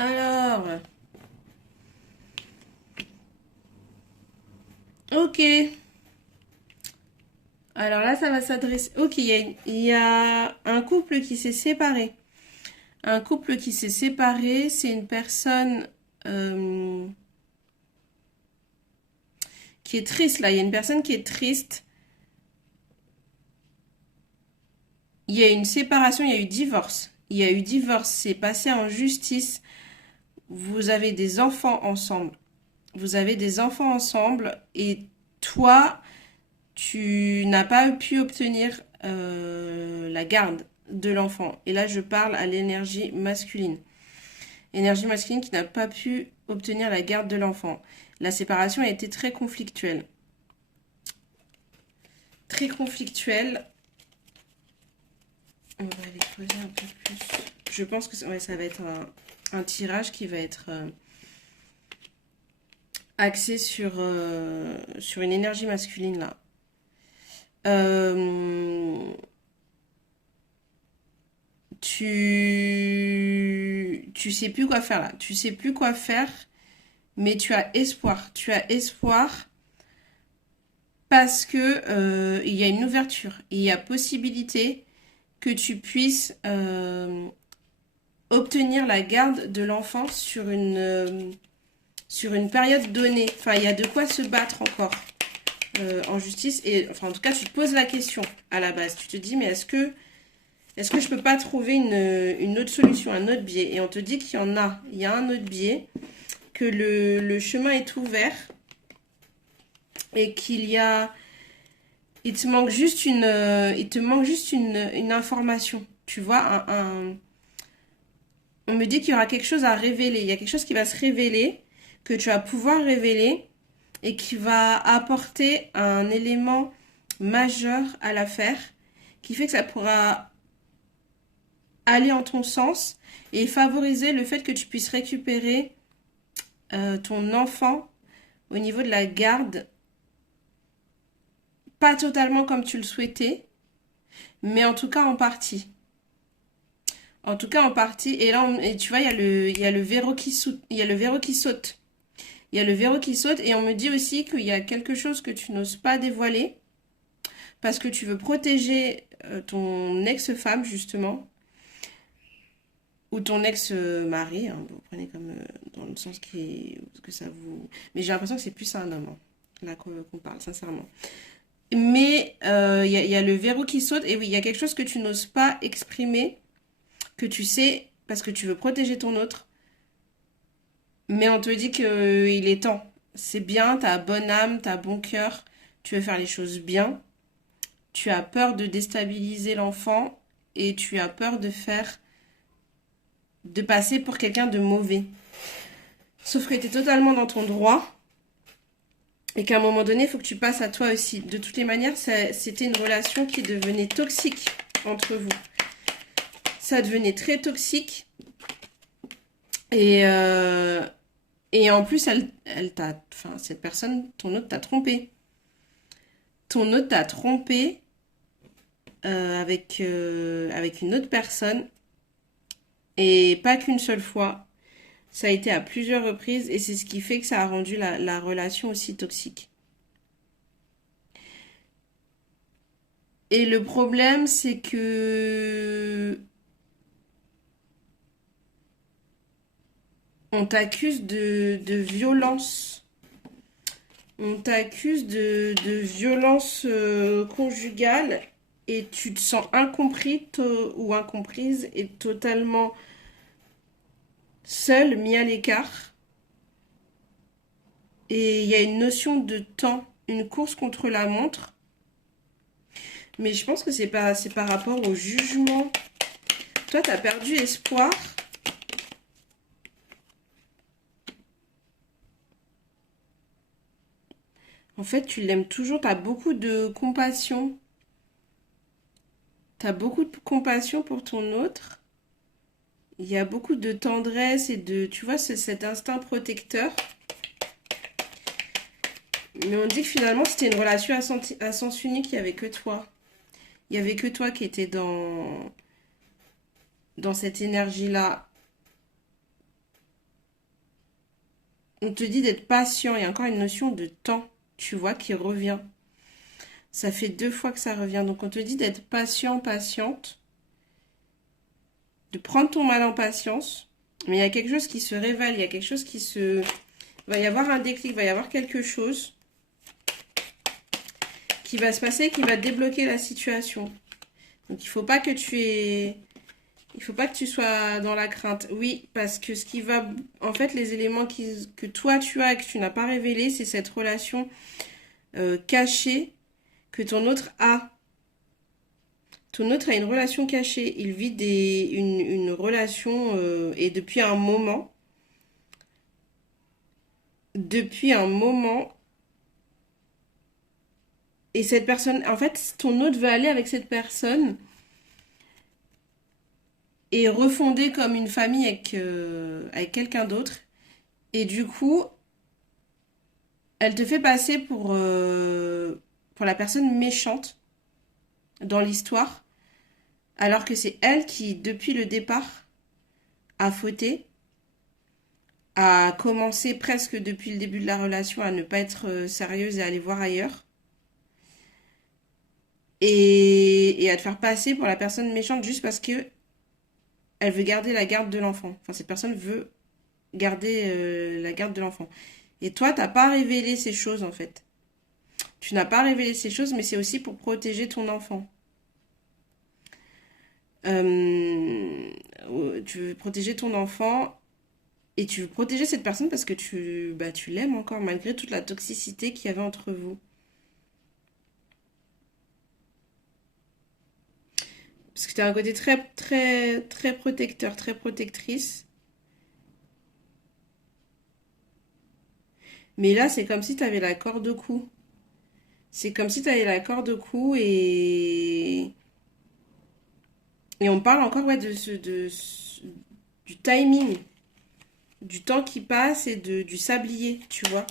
Alors, ok. Alors là, ça va s'adresser. Ok, il y a un couple qui s'est séparé. Un couple qui s'est séparé, c'est une personne euh, qui est triste là. Il y a une personne qui est triste. Il y a une séparation, il y a eu divorce. Il y a eu divorce, c'est passé en justice. Vous avez des enfants ensemble. Vous avez des enfants ensemble et toi, tu n'as pas pu obtenir la garde de l'enfant. Et là, je parle à l'énergie masculine. Énergie masculine qui n'a pas pu obtenir la garde de l'enfant. La séparation a été très conflictuelle. Très conflictuelle. On va aller creuser un peu plus. Je pense que ouais, ça va être un tirage qui va être axé sur une énergie masculine là. Euh, tu sais plus quoi faire là. Tu sais plus quoi faire, mais tu as espoir. Tu as espoir parce que il y a une ouverture. Il y a possibilité que tu puisses obtenir la garde de l'enfant sur une période donnée. Enfin, il y a de quoi se battre encore en justice. Et enfin, en tout cas, tu te poses la question à la base. Tu te dis, mais est-ce que je peux pas trouver une autre solution, un autre biais? Et on te dit qu'il y en a. Il y a un autre biais, que le chemin est ouvert et qu'il y a... Il te manque juste une information. Tu vois, on me dit qu'il y aura quelque chose à révéler. Il y a quelque chose qui va se révéler, que tu vas pouvoir révéler et qui va apporter un élément majeur à l'affaire, qui fait que ça pourra aller en ton sens et favoriser le fait que tu puisses récupérer ton enfant au niveau de la garde, pas totalement comme tu le souhaitais, mais en tout cas en partie. En tout cas en partie. Et là, et tu vois, il y a le verrou qui saute. Il y a le verrou qui saute. Il y a le verrou qui saute et on me dit aussi qu'il y a quelque chose que tu n'oses pas dévoiler parce que tu veux protéger ton ex-femme justement ou ton ex-mari, hein, vous prenez comme dans le sens que ça vous... Mais j'ai l'impression que c'est plus un homme, hein, là qu'on parle, sincèrement. Mais y a le verrou qui saute et oui, il y a quelque chose que tu n'oses pas exprimer, que tu sais parce que tu veux protéger ton autre, mais on te dit qu'il est temps. C'est bien, t'as bonne âme, t'as bon cœur, tu veux faire les choses bien, tu as peur de déstabiliser l'enfant et tu as peur de passer pour quelqu'un de mauvais. Sauf que tu es totalement dans ton droit et qu'à un moment donné, il faut que tu passes à toi aussi. De toutes les manières, c'était une relation qui devenait toxique entre vous. Ça devenait très toxique et, et en plus, enfin, cette personne, ton autre t'a trompé. Ton autre t'a trompé avec une autre personne et pas qu'une seule fois. Ça a été à plusieurs reprises et c'est ce qui fait que ça a rendu la relation aussi toxique. Et le problème, c'est que on t'accuse de violence. On t'accuse de violence conjugale et tu te sens incompris ou incomprise et totalement seul, mis à l'écart. Et il y a une notion de temps, une course contre la montre. Mais je pense que c'est par rapport au jugement. Toi, t'as perdu espoir. En fait, tu l'aimes toujours. T'as beaucoup de compassion. T'as beaucoup de compassion pour ton autre. Il y a beaucoup de tendresse et de, tu vois, c'est cet instinct protecteur. Mais on dit que finalement, c'était une relation à sens unique. Il n'y avait que toi. Il n'y avait que toi qui étais dans cette énergie-là On te dit d'être patient. Il y a encore une notion de temps, tu vois, qui revient. Ça fait 2 fois que ça revient. Donc on te dit d'être patient, patiente, de prendre ton mal en patience. Mais il y a quelque chose qui se révèle, il y a quelque chose qui se... Il va y avoir un déclic, il va y avoir quelque chose qui va se passer, qui va débloquer la situation. Donc il faut pas que tu aies... Il faut pas que tu sois dans la crainte. Oui, parce que ce qui va... En fait, les éléments que toi tu as et que tu n'as pas révélés, c'est cette relation cachée que ton autre a. Ton autre a une relation cachée. Il vit une relation et depuis un moment. Depuis un moment. Et cette personne, en fait, ton autre veut aller avec cette personne et refonder comme une famille avec quelqu'un d'autre. Et du coup, elle te fait passer pour la personne méchante dans l'histoire, alors que c'est elle qui, depuis le départ, a fauté, a commencé presque depuis le début de la relation à ne pas être sérieuse et à aller voir ailleurs. Et à te faire passer pour la personne méchante juste parce que elle veut garder la garde de l'enfant. Enfin, cette personne veut garder la garde de l'enfant. Et toi, t'as pas révélé ces choses en fait. Tu n'as pas révélé ces choses, mais c'est aussi pour protéger ton enfant. Euh, Tu veux protéger ton enfant et tu veux protéger cette personne parce que tu l'aimes encore malgré toute la toxicité qu'il y avait entre vous. Parce que tu as un côté très, très, très protecteur, très protectrice. Mais là, c'est comme si tu avais la corde au cou. C'est comme si tu avais la corde au cou et on parle encore ouais, du timing, du temps qui passe et du sablier, tu vois.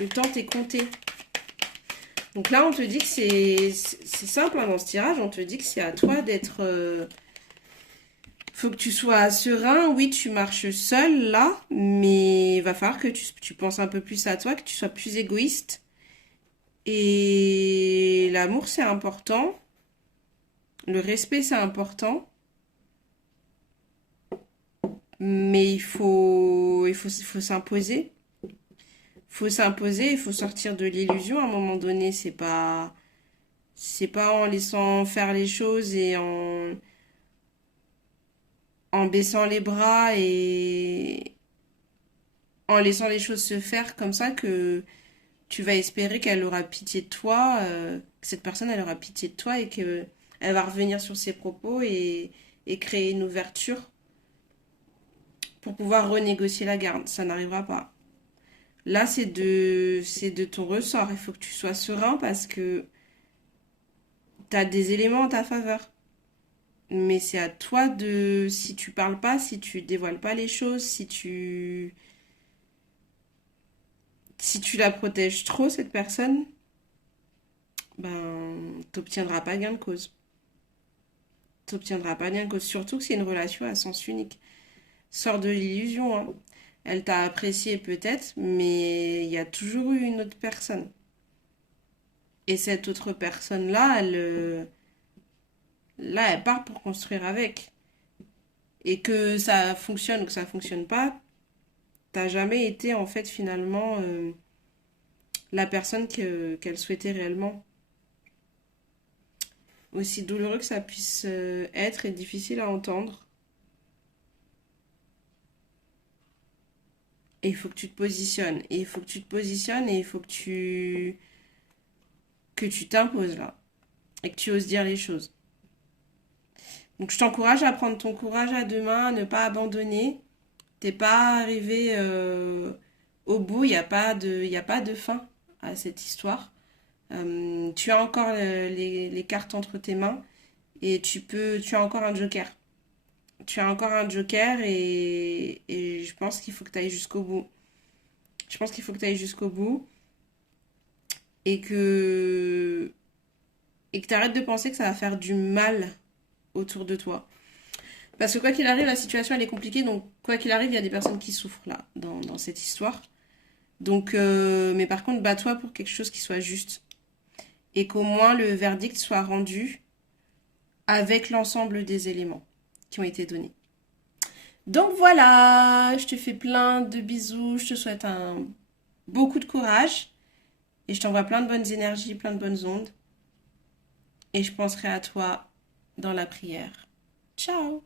Le temps t'est compté. Donc là, on te dit que c'est simple hein, dans ce tirage, on te dit que c'est à toi d'être... Faut que tu sois serein, oui, tu marches seul là, mais il va falloir que tu penses un peu plus à toi, que tu sois plus égoïste. Et l'amour, c'est important. Le respect, c'est important. Mais il faut s'imposer. Il faut s'imposer, il faut sortir de l'illusion à un moment donné. C'est pas en laissant faire les choses et en baissant les bras et en laissant les choses se faire comme ça que tu vas espérer qu'elle aura pitié de toi, que cette personne elle aura pitié de toi et que elle va revenir sur ses propos et créer une ouverture pour pouvoir renégocier la garde. Ça n'arrivera pas. Là, c'est de ton ressort. Il faut que tu sois serein parce que tu as des éléments en ta faveur. Mais c'est à toi de, si tu parles pas, si tu dévoiles pas les choses, si tu la protèges trop, cette personne, ben, t'obtiendras pas gain de cause. T'obtiendras pas gain de cause. Surtout que c'est une relation à sens unique. Sors de l'illusion, hein. Elle t'a apprécié peut-être, mais il y a toujours eu une autre personne. Et cette autre personne-là, là, elle part pour construire avec. Et que ça fonctionne ou que ça fonctionne pas, t'as jamais été en fait finalement la personne qu'elle souhaitait réellement. Aussi douloureux que ça puisse être et difficile à entendre. Et il faut que tu te positionnes. Et il faut que tu te positionnes et il faut que tu t'imposes là. Et que tu oses dire les choses. Donc je t'encourage à prendre ton courage à deux mains, à ne pas abandonner. T'es pas arrivé au bout, il y a pas de fin à cette histoire. Tu as encore les cartes entre tes mains et tu as encore un joker. Tu as encore un joker et je pense qu'il faut que tu ailles jusqu'au bout. Je pense qu'il faut que tu ailles jusqu'au bout et que tu arrêtes de penser que ça va faire du mal autour de toi. Parce que quoi qu'il arrive, la situation elle est compliquée, donc quoi qu'il arrive, il y a des personnes qui souffrent là, dans cette histoire. Donc, mais par contre, bats-toi pour quelque chose qui soit juste. Et qu'au moins le verdict soit rendu avec l'ensemble des éléments qui ont été donnés. Donc voilà, je te fais plein de bisous, je te souhaite beaucoup de courage et je t'envoie plein de bonnes énergies, plein de bonnes ondes. Et je penserai à toi dans la prière. Ciao!